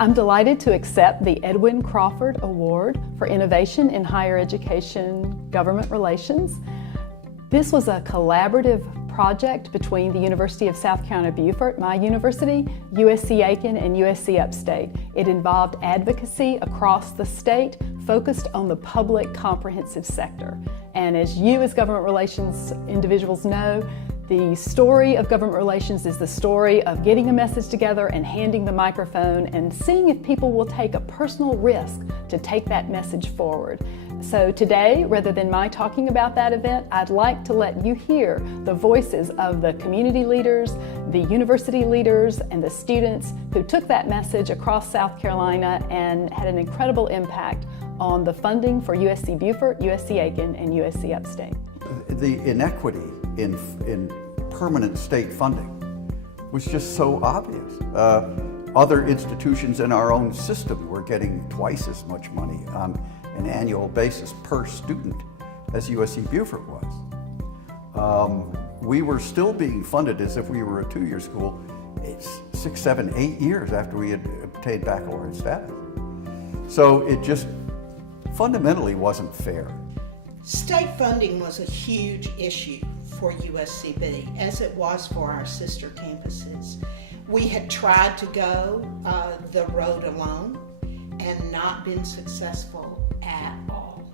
I'm delighted to accept the Edwin Crawford Award for Innovation in Higher Education Government Relations. This was a collaborative project between the University of South Carolina Beaufort, my university, USC Aiken, and USC Upstate. It involved advocacy across the state focused on the public comprehensive sector. And as you as government relations individuals know, the story of government relations is the story of getting a message together and handing the microphone and seeing if people will take a personal risk to take that message forward. So today, rather than my talking about that event, I'd like to let you hear the voices of the community leaders, the university leaders, and the students who took that message across South Carolina and had an incredible impact on the funding for USC Beaufort, USC Aiken, and USC Upstate. The inequity in permanent state funding was just so obvious. Other institutions in our own system were getting twice as much money on an annual basis per student as USC Beaufort was. We were still being funded as if we were a two-year school 6, 7, 8 years after we had obtained baccalaureate status. So it just fundamentally wasn't fair. State funding was a huge issue for USCB, as it was for our sister campuses. We had tried to go the road alone and not been successful at all.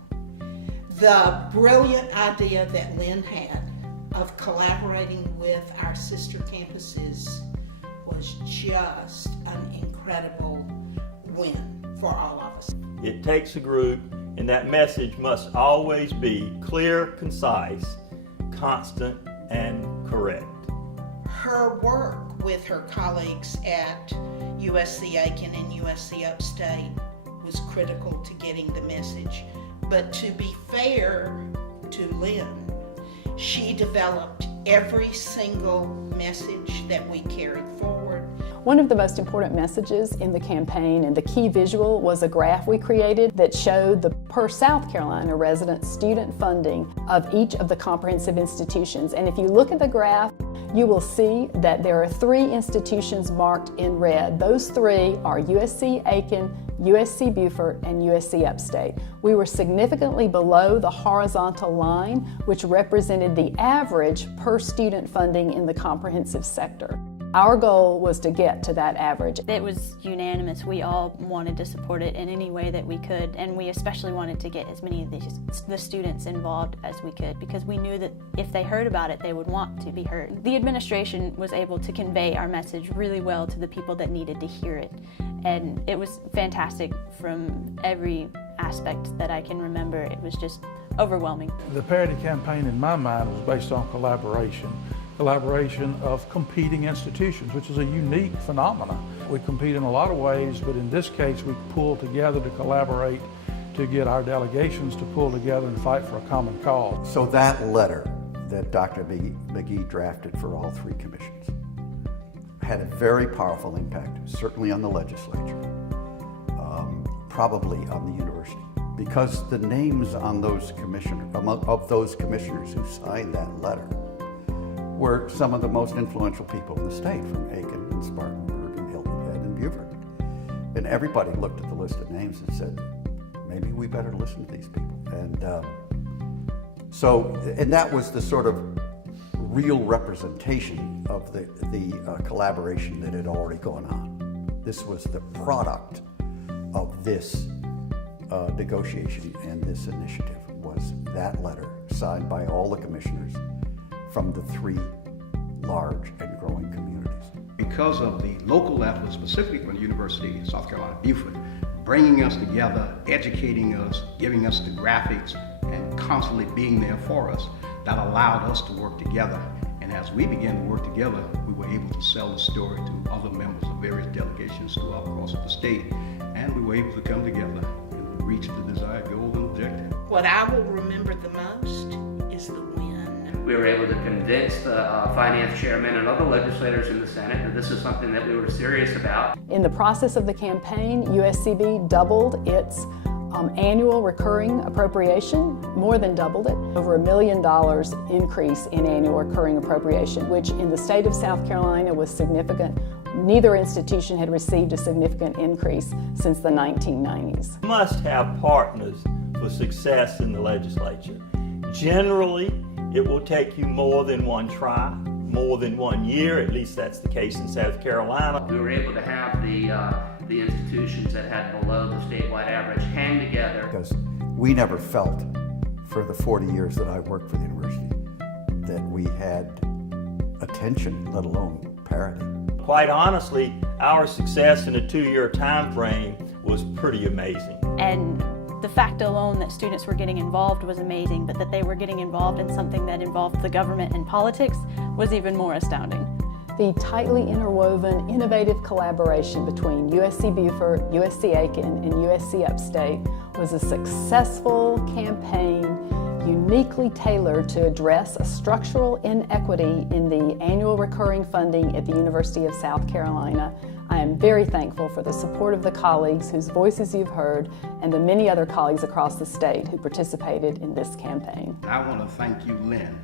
The brilliant idea that Lynn had of collaborating with our sister campuses was just an incredible win for all of us. It takes a group, and that message must always be clear, concise, constant, and correct. Her work with her colleagues at USC Aiken and USC Upstate was critical to getting the message. But to be fair to Lynn, she developed every single message that we carried forward. One of the most important messages in the campaign and the key visual was a graph we created that showed the per South Carolina resident student funding of each of the comprehensive institutions. And if you look at the graph, you will see that there are 3 institutions marked in red. Those 3 are USC Aiken, USC Beaufort, and USC Upstate. We were significantly below the horizontal line, which represented the average per student funding in the comprehensive sector. Our goal was to get to that average. It was unanimous. We all wanted to support it in any way that we could, and we especially wanted to get as many of the students involved as we could, because we knew that if they heard about it, they would want to be heard. The administration was able to convey our message really well to the people that needed to hear it, and it was fantastic from every aspect that I can remember. It was just overwhelming. The parity campaign in my mind was based on collaboration of competing institutions, which is a unique phenomenon. We compete in a lot of ways, but in this case we pull together to collaborate to get our delegations to pull together and fight for a common cause. So that letter that Dr. McGee drafted for all 3 commissions had a very powerful impact, certainly on the legislature, probably on the university, because the names on those commissioners who signed that letter were some of the most influential people in the state, from Aiken and Spartanburg and Hilton Head and Beaufort. And everybody looked at the list of names and said, maybe we better listen to these people. And that was the sort of real representation of the collaboration that had already gone on. This was the product of this negotiation and this initiative, was that letter signed by all the commissioners from the 3 large and growing communities. Because of the local effort, specifically from the University of South Carolina Beaufort, bringing us together, educating us, giving us the graphics, and constantly being there for us, that allowed us to work together. And as we began to work together, we were able to sell the story to other members of various delegations throughout across the state, and we were able to come together and reach the desired goal and objective. What I will remember the most is the win. We were able to convince the finance chairman and other legislators in the Senate that this is something that we were serious about. In the process of the campaign, USCB doubled its Annual recurring appropriation, more than doubled it. Over $1 million increase in annual recurring appropriation, which in the state of South Carolina was significant. Neither institution had received a significant increase since the 1990s. We must have partners for success in the legislature. Generally, it will take you more than one try, more than 1 year, at least that's the case in South Carolina. We were able to have the institutions that had below the statewide average hang together. Because we never felt, for the 40 years that I worked for the university, that we had attention, let alone parity. Quite honestly, our success in a 2-year time frame was pretty amazing. And the fact alone that students were getting involved was amazing, but that they were getting involved in something that involved the government and politics was even more astounding. The tightly interwoven, innovative collaboration between USC Beaufort, USC Aiken, and USC Upstate was a successful campaign uniquely tailored to address a structural inequity in the annual recurring funding at the University of South Carolina. I am very thankful for the support of the colleagues whose voices you've heard and the many other colleagues across the state who participated in this campaign. I want to thank you, Lynn,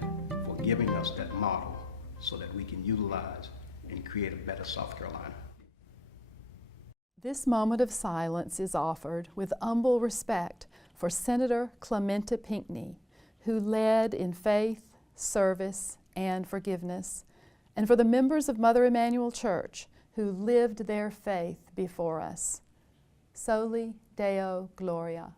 for giving us that model so that we can utilize and create a better South Carolina. This moment of silence is offered with humble respect for Senator Clementa Pinckney, who led in faith, service, and forgiveness, and for the members of Mother Emanuel Church who lived their faith before us. Soli Deo Gloria.